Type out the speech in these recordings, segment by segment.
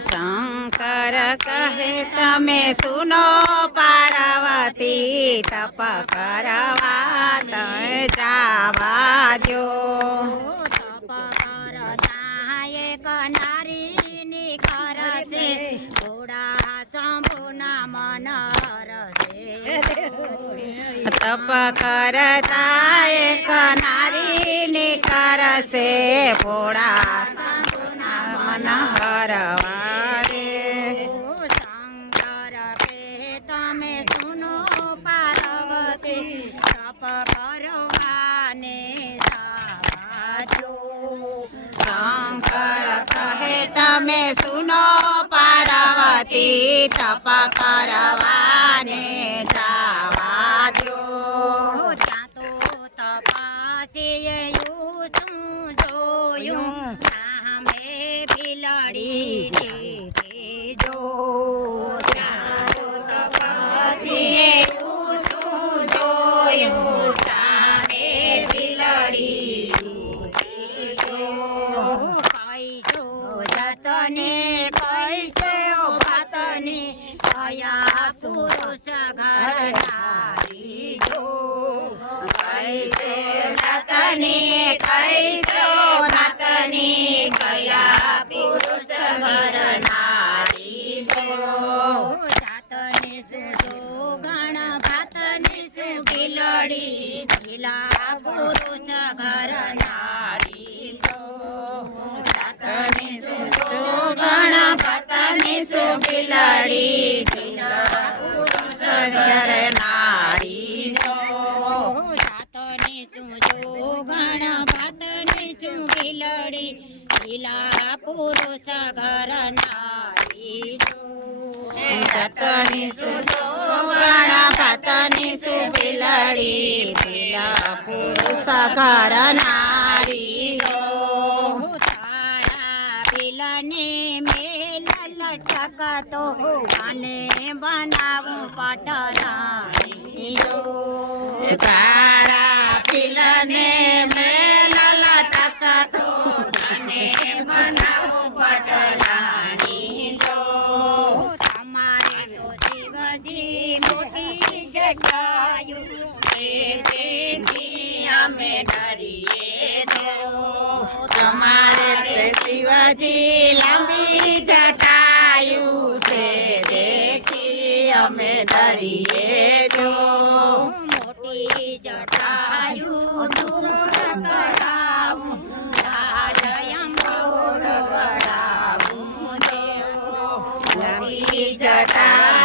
શંકર કહે તમે સુનો પાર્વતી તપ કરવા તય જાવા तप करता एक नारी निकर से पोड़ा मन हरवारे शंकर के तमे सुनो पार्वती तप करवाने साजो शंकर कहे तमे सुनो पार्वती तप करवा में पुरुष घर नारी जो। कैसे नतनी, कैसे गया पुरुष घर नारी जो। जातने सुजो गण भातने सुगिलड़ी, ढीला पुरुष घर नारी जो। जातने सुजो गण લડી લીલા પુરુષ ઘર નારી સતની પતની સુ લીલા પુરુષ ઘર નારી તારા બિલને મેલ લટકતો અને બનાવું પટના તારા તમારે શિવજી લાંબી જટાયું છે. દેખી અમે ડરીએ જો મોટી જટાયું દૂર કરાવું. જટાયું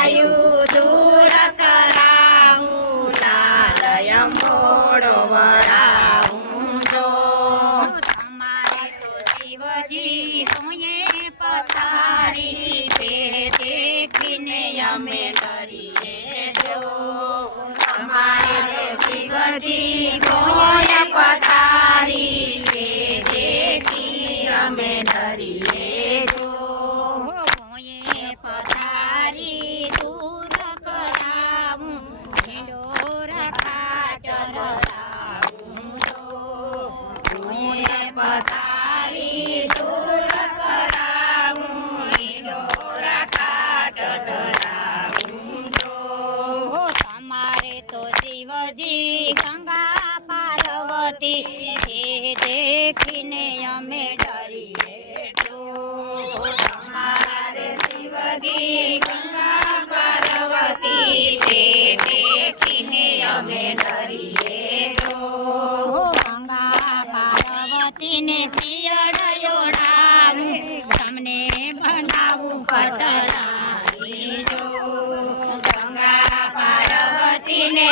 भवति दुनिया में डरिए तो हमारे शिवजी गंगा पार्वती दे देखिने में डरी तो गंगा पार्वती ने प्रिय डयोड़ाव बनाऊ पटराई गंगा पार्वती ने